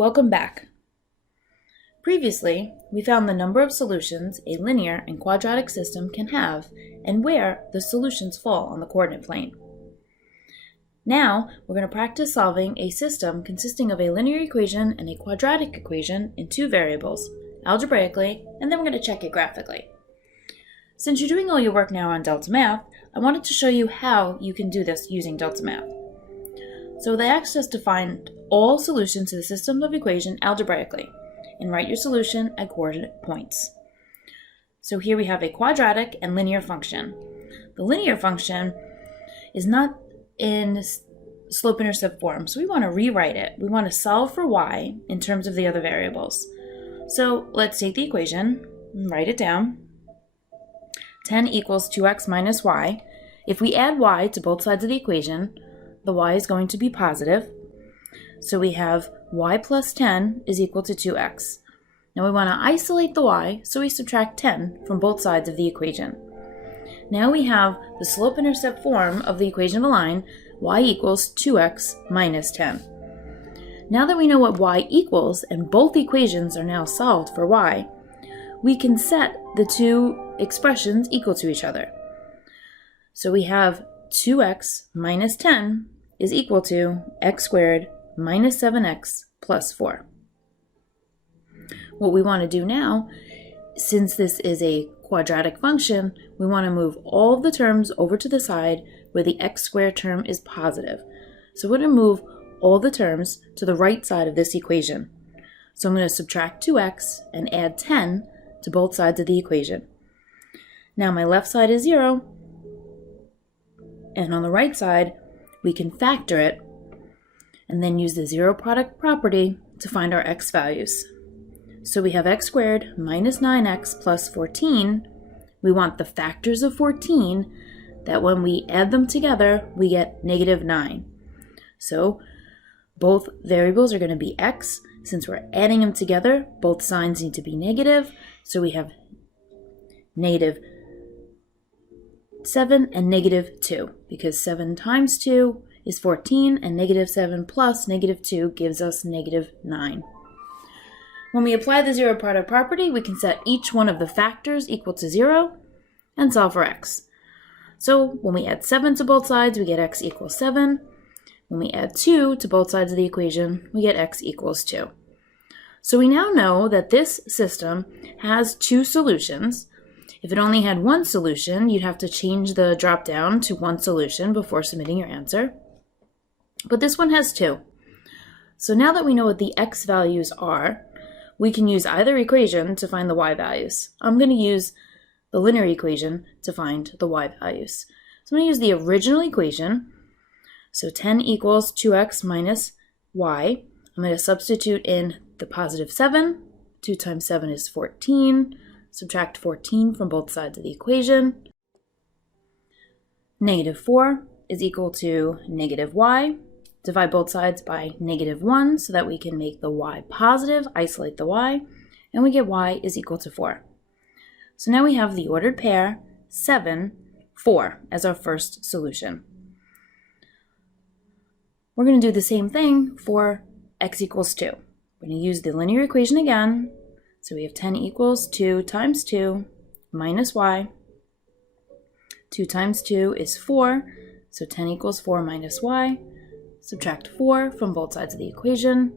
Welcome back. Previously, we found the number of solutions a linear and quadratic system can have and where the solutions fall on the coordinate plane. Now, we're going to practice solving a system consisting of a linear equation and a quadratic equation in two variables, algebraically, and then we're going to check it graphically. Since you're doing all your work now on Delta Math, I wanted to show you how you can do this using Delta Math. So they asked us to find all solutions to the system of equation algebraically and write your solution at coordinate points. So here we have a quadratic and linear function. The linear function is not in slope-intercept form, so we want to rewrite it. We want to solve for y in terms of the other variables. So let's take the equation and write it down. 10 equals 2x minus y. If we add y to both sides of the equation, the y is going to be positive. So we have y plus 10 is equal to 2x. Now we want to isolate the y, so we subtract 10 from both sides of the equation. Now we have the slope-intercept form of the equation of a line, y equals 2x minus 10. Now that we know what y equals, and both equations are now solved for y, we can set the two expressions equal to each other. So we have 2x minus 10 is equal to x squared minus 7x plus 4. What we want to do now, since this is a quadratic function, we want to move all of the terms over to the side where the x squared term is positive. So we're going to move all the terms to the right side of this equation. So I'm going to subtract 2x and add 10 to both sides of the equation. Now my left side is 0, and on the right side, we can factor it and then use the zero product property to find our x values. So we have x squared minus 9x plus 14. We want the factors of 14 that when we add them together, we get negative 9. So both variables are going to be x. Since we're adding them together, both signs need to be negative. So we have negative 7 and negative 2, because 7 times 2 is 14, and negative 7 plus negative 2 gives us negative 9. When we apply the zero product property, we can set each one of the factors equal to 0 and solve for x. So when we add 7 to both sides, we get x equals 7. When we add 2 to both sides of the equation, we get x equals 2. So we now know that this system has two solutions. If it only had one solution, you'd have to change the drop down to one solution before submitting your answer. But this one has two. So now that we know what the x values are, we can use either equation to find the y values. I'm going to use the linear equation to find the y values. So I'm going to use the original equation. So 10 equals 2x minus y. I'm going to substitute in the positive 7. 2 times 7 is 14. Subtract 14 from both sides of the equation. Negative 4 is equal to negative y. Divide both sides by negative 1 so that we can make the y positive, isolate the y, and we get y is equal to 4. So now we have the ordered pair 7, 4 as our first solution. We're going to do the same thing for x equals 2. We're going to use the linear equation again. So we have 10 equals 2 times 2 minus y. 2 times 2 is 4, so 10 equals 4 minus y. Subtract 4 from both sides of the equation.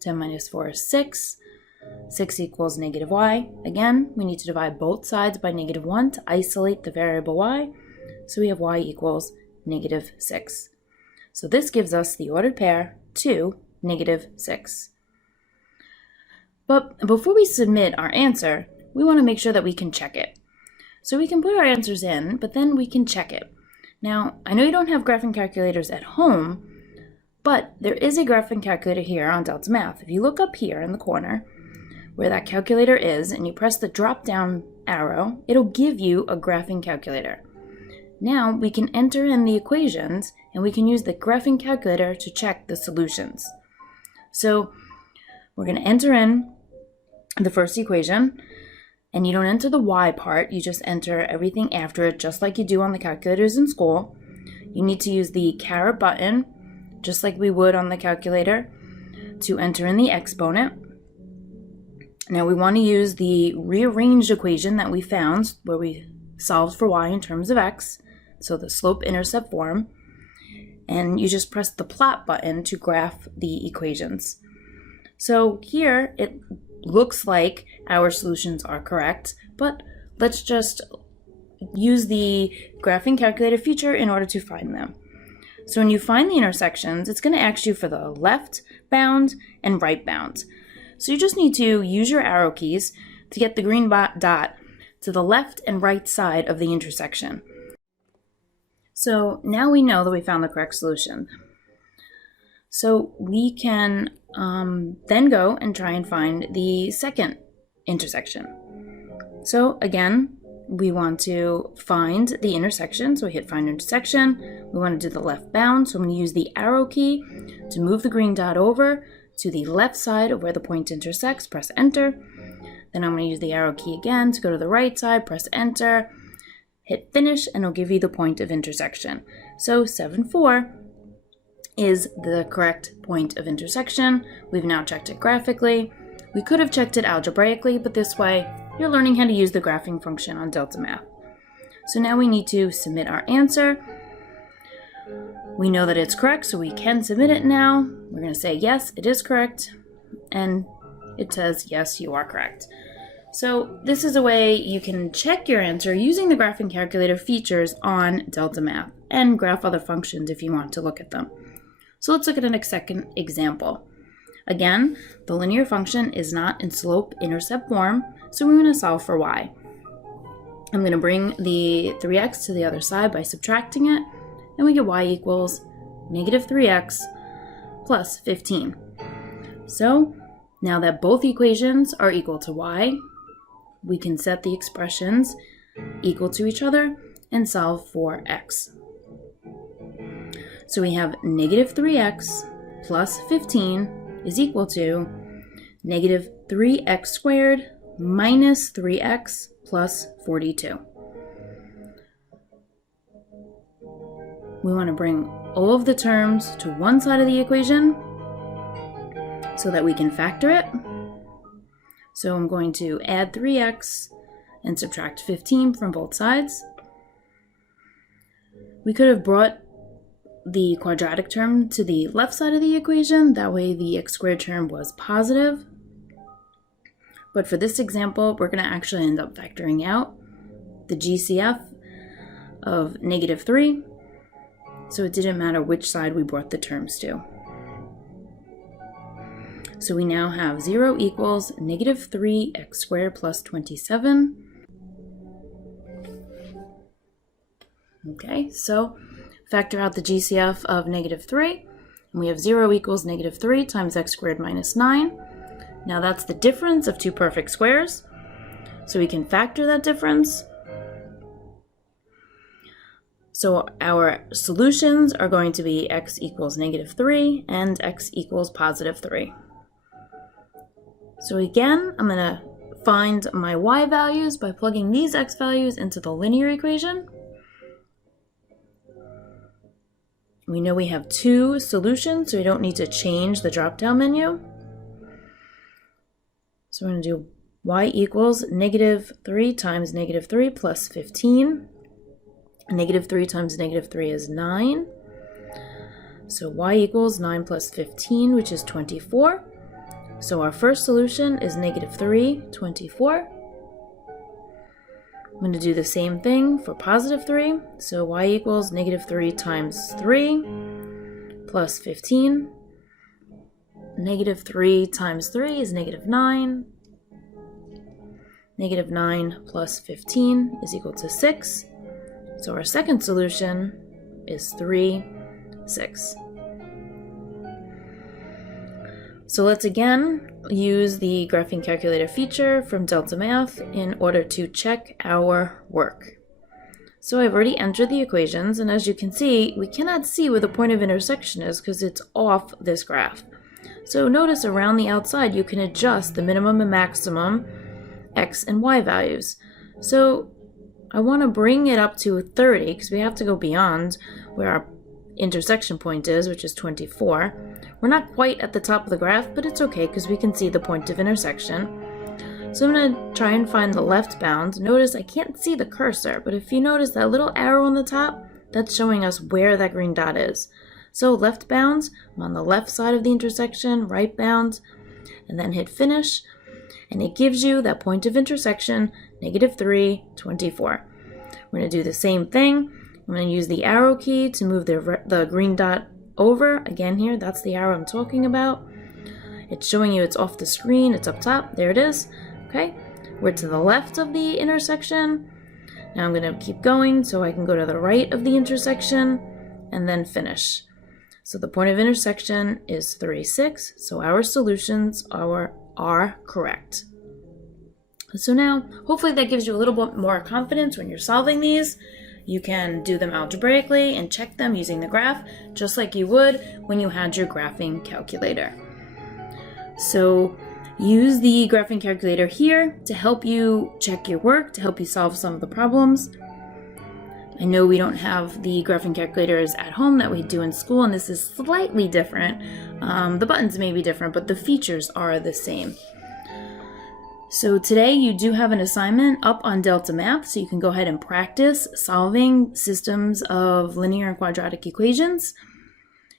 10 minus 4 is 6. 6 equals negative y. Again, we need to divide both sides by negative 1 to isolate the variable y. So we have y equals negative 6. So this gives us the ordered pair 2, negative 6. But before we submit our answer, we want to make sure that we can check it. So we can put our answers in, but then we can check it. Now, I know you don't have graphing calculators at home, but there is a graphing calculator here on Delta Math. If you look up here in the corner where that calculator is and you press the drop down arrow, it'll give you a graphing calculator. Now we can enter in the equations and we can use the graphing calculator to check the solutions. So we're going to enter in the first equation, and you don't enter the y part, you just enter everything after it just like you do on the calculators in school. You need to use the caret button just like we would on the calculator to enter in the exponent. Now we want to use the rearranged equation that we found where we solved for y in terms of x, so the slope-intercept form, and you just press the plot button to graph the equations. So here it looks like our solutions are correct, but let's just use the graphing calculator feature in order to find them. So when you find the intersections, it's going to ask you for the left bound and right bound. So you just need to use your arrow keys to get the green dot to the left and right side of the intersection. So now we know that we found the correct solution. So we can then go and try and find the second intersection. So again, we want to find the intersection. So we hit find intersection. We want to do the left bound. So I'm going to use the arrow key to move the green dot over to the left side of where the point intersects. Press enter. Then I'm going to use the arrow key again to go to the right side. Press enter. Hit finish, and it'll give you the point of intersection. So 7, 4 is the correct point of intersection. We've now checked it graphically. We could have checked it algebraically, but this way you're learning how to use the graphing function on Delta Math. So now we need to submit our answer. We know that it's correct, so we can submit it now. We're going to say yes, it is correct, and it says yes, you are correct. So this is a way you can check your answer using the graphing calculator features on Delta Math and graph other functions if you want to look at them. So let's look at a second example. Again, the linear function is not in slope-intercept form, so we're going to solve for y. I'm going to bring the 3x to the other side by subtracting it, and we get y equals negative 3x plus 15. So now that both equations are equal to y, we can set the expressions equal to each other and solve for x. So we have negative 3x plus 15 is equal to negative 3x squared minus 3x plus 42. We want to bring all of the terms to one side of the equation so that we can factor it. So I'm going to add 3x and subtract 15 from both sides. We could have brought the quadratic term to the left side of the equation. That way the x squared term was positive. But for this example, we're going to actually end up factoring out the GCF of negative 3. So it didn't matter which side we brought the terms to. So we now have 0 equals negative 3x squared plus 27. Okay, so factor out the GCF of negative 3. And we have 0 equals negative 3 times x squared minus 9. Now that's the difference of two perfect squares. So we can factor that difference. So our solutions are going to be x equals negative 3 and x equals positive 3. So again, I'm going to find my y values by plugging these x values into the linear equation. We know we have two solutions, so we don't need to change the drop-down menu. So we're going to do y equals negative 3 times negative 3 plus 15. Negative 3 times negative 3 is 9. So y equals 9 plus 15, which is 24. So our first solution is negative 3, 24. I'm going to do the same thing for positive 3. So y equals negative 3 times 3 plus 15. Negative 3 times 3 is negative 9. Negative 9 plus 15 is equal to 6. So our second solution is 3, 6. So let's again use the graphing calculator feature from Delta Math in order to check our work. So I've already entered the equations, and as you can see, we cannot see where the point of intersection is because it's off this graph. So notice around the outside you can adjust the minimum and maximum x and y values. So I want to bring it up to 30 because we have to go beyond where our intersection point is, which is 24. We're We're not quite at the top of the graph, but it's okay because we can see the point of intersection. So I'm going to try and find the left bound. Notice I can't see the cursor, but if you notice that little arrow on the top, that's showing us where that green dot is. So left bound, I'm on the left side of the intersection, right bound, and then hit finish. And it gives you that point of intersection, -3, 24. We're going to do the same thing. I'm going to use the arrow key to move the green dot over. Again here, that's the arrow I'm talking about. It's showing you it's off the screen, it's up top, there it is. Okay, we're to the left of the intersection. Now I'm going to keep going so I can go to the right of the intersection and then finish. So the point of intersection is 3, 6, so our solutions are correct. So now, hopefully that gives you a little bit more confidence when you're solving these. You can do them algebraically and check them using the graph, just like you would when you had your graphing calculator. So use the graphing calculator here to help you check your work, to help you solve some of the problems. I know we don't have the graphing calculators at home that we do in school, and this is slightly different. The buttons may be different, but the features are the same. So today you do have an assignment up on Delta Math, so you can go ahead and practice solving systems of linear and quadratic equations.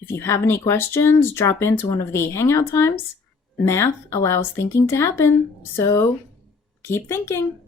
If you have any questions, drop into one of the hangout times. Math allows thinking to happen, so keep thinking.